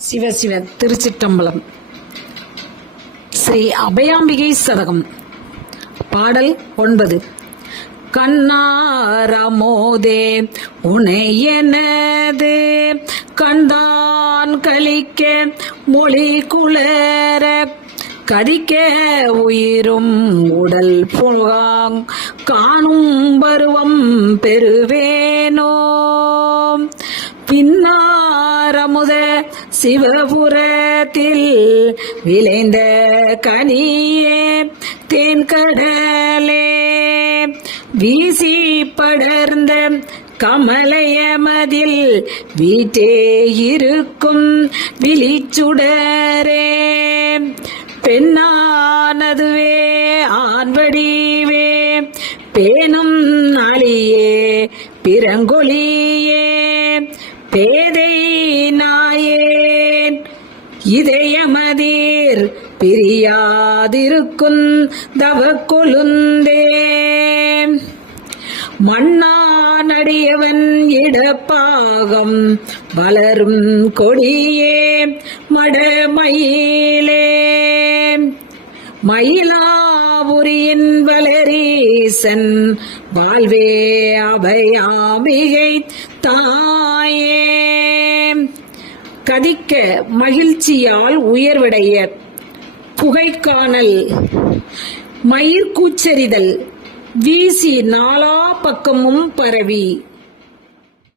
சிவ சிவ திருச்சிற்றம்பலம். ஸ்ரீ அபயாம்பிகை சதகம். பாடல் ஒன்பது. கண்ணாரமோதே உனையனது கண்டான் கழிக்க மொழி குளர கதிக்க உயிரும் உடல் புகாங் காணும் பருவம் பெறுவேனோ. பின்னாரமுத சிவபுரத்தில் விளைந்த கனியே தென்கடலே வீசி படர்ந்த கமலயமதில் வீட்டே இருக்கும் விழிச்சுடரே. பெண்ணானதுவே ஆண்வடிவே. பேணும் அழியே பிறங்கொழியே. பே இதயமதீர் பிரியாதிருக்கும் தவ கொழுந்தே மண்ணானடியவன் இடப்பாகம் வளரும் கொடியே மடமயிலே. மயிலாபுரியின் வளரீசன் வாழ்வே அபயாமிகை தாயே. கதிக்க மகிழ்ச்சியால் உயர்வடைய புகைக்கானல் மயிர்கூச்சரிதல் வீசி நாலா பக்கமும் பரவி.